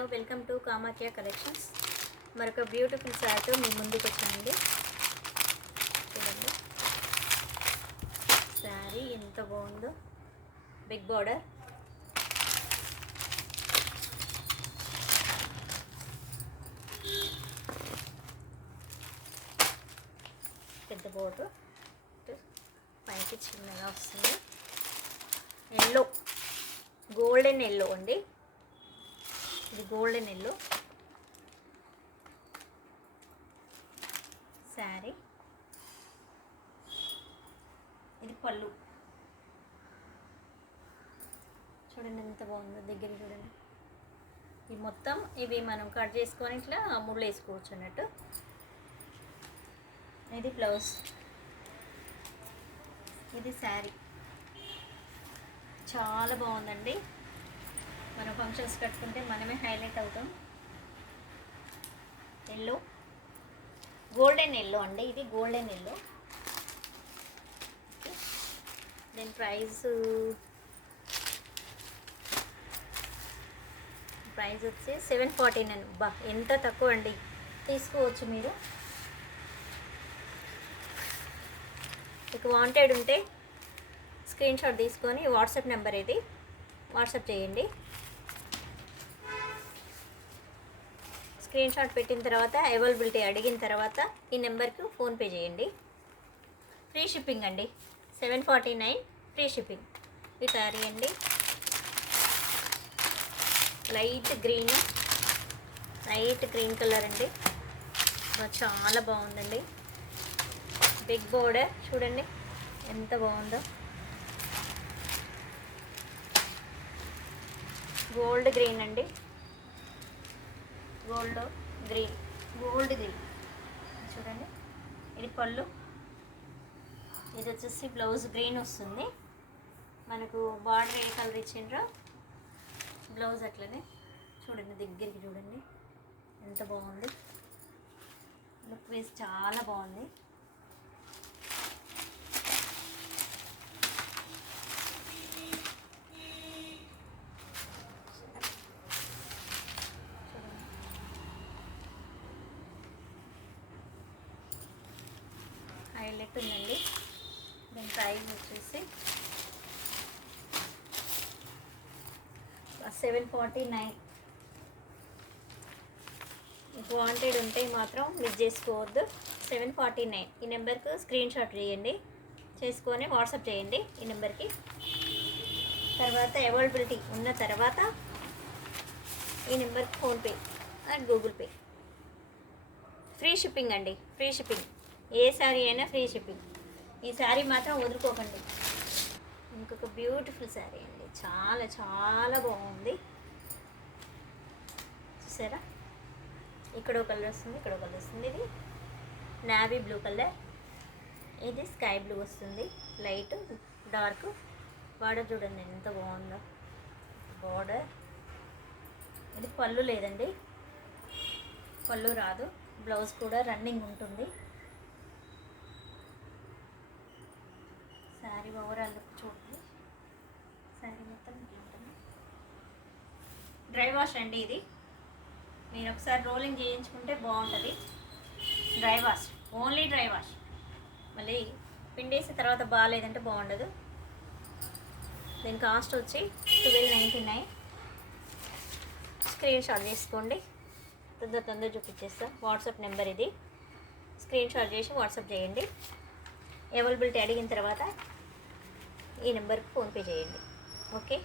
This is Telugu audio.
Hello, welcome to Kamakhya collections. మరొక బ్యూటిఫుల్ శారీతో మీ ముందుకు వచ్చానండి. చూడండి శారీ ఎంత బాగుందో. బిగ్ బార్డర్, పెద్ద బోర్డర్, పైకి చిన్నగా వస్తుంది. ఎల్లో, గోల్డెన్ ఎల్లో అండి. ఇది గోల్డెన్ ఎల్లో శారీ. ఇది పళ్ళు. చూడండి ఎంత బాగుందో, దగ్గర చూడండి. ఇది మొత్తం ఇవి మనం కట్ చేసుకొని ఇట్లా ముళ్ళు వేసుకోవచ్చు అన్నట్టు. ఇది బ్లౌజ్, ఇది శారీ. చాలా బాగుందండి. మనం ఫంక్షన్స్ కట్టుకుంటే మనమే హైలైట్ అవుతాం. ఎల్లో, గోల్డెన్ ఎల్లో అండి. ఇది గోల్డెన్ ఎల్లో. దీని ప్రైస్ వచ్చి 749. బా, ఎంత తక్కువ అండి. తీసుకోవచ్చు మీరు. మీకు వాంటెడ్ ఉంటే స్క్రీన్ షాట్ తీసుకొని వాట్సాప్ నెంబర్ ఇది వాట్సాప్ చేయండి. స్క్రీన్ షాట్ పెట్టిన తర్వాత అవైలబిలిటీ అడిగిన తర్వాత ఈ నెంబర్కి ఫోన్పే చేయండి. ఫ్రీ షిప్పింగ్ అండి. 749 ఫ్రీ షిప్పింగ్. ఈ శారీ అండి, లైట్ గ్రీన్ కలర్ అండి. చాలా బాగుందండి. బిగ్ బోర్డర్ చూడండి ఎంత బాగుందో. గోల్డ్ గ్రీన్ అండి. గోల్డ్ గ్రీన్ చూడండి. ఇది పళ్ళు. ఇది వచ్చేసి బ్లౌజ్ గ్రీన్ వస్తుంది. మనకు బార్డర్ ఏ కలర్ ఇచ్చిండ్రో బ్లౌజ్ అట్లనే. చూడండి దగ్గరికి చూడండి ఎంత బాగుంది. లుక్ వేసి చాలా బాగుంది. హైలైట్ ఉందండి. దీని ప్రైస్ వచ్చేసి 749. మీకు వాంటెడ్ ఉంటే మాత్రం మిస్ చేసుకోవద్దు. 749. ఈ నెంబర్కి స్క్రీన్ షాట్ చేయండి, చేసుకొని వాట్సాప్ చేయండి ఈ నెంబర్కి. తర్వాత అవైలబిలిటీ ఉన్న తర్వాత ఈ నెంబర్కి PhonePe and Google pay. Free shipping అండి, ఫ్రీ షిప్పింగ్. ఏ శారీ అయినా ఫ్రీ షిప్పింగ్. ఈ శారీ మాత్రం వదులుకోకండి. ఇంకొక బ్యూటిఫుల్ శారీ అండి. చాలా చాలా బాగుంది. చూసారా, ఇక్కడ ఒక కలర్ వస్తుంది, ఇక్కడ ఒక కలర్ వస్తుంది. ఇది నావీ బ్లూ కలర్, ఇది స్కై బ్లూ వస్తుంది. Light dark. బార్డర్ చూడండి ఎంత బాగుందో. బార్డర్. ఇది పళ్ళు లేదండి, పళ్ళు రాదు. బ్లౌజ్ కూడా రన్నింగ్ ఉంటుంది. శారీ ఓవరాల్ లుక్ చూడండి. శారీ మొత్తం ఉంటుంది. డ్రై వాష్ అండి ఇది. మీరు ఒకసారి రోలింగ్ చేయించుకుంటే బాగుంటుంది. Dry wash, only dry wash. మళ్ళీ పిండేసిన తర్వాత బాగాలేదంటే బాగుండదు. దీని కాస్ట్ వచ్చి 1299. స్క్రీన్ షాట్ చేసుకోండి, తొందర చూపించేస్తా. వాట్సాప్ నెంబర్ ఇది. స్క్రీన్ షాట్ చేసి వాట్సాప్ చేయండి. అవైలబిలిటీ అడిగిన తర్వాత ఈ నెంబర్కి ఫోన్పే చేయండి. ఓకే.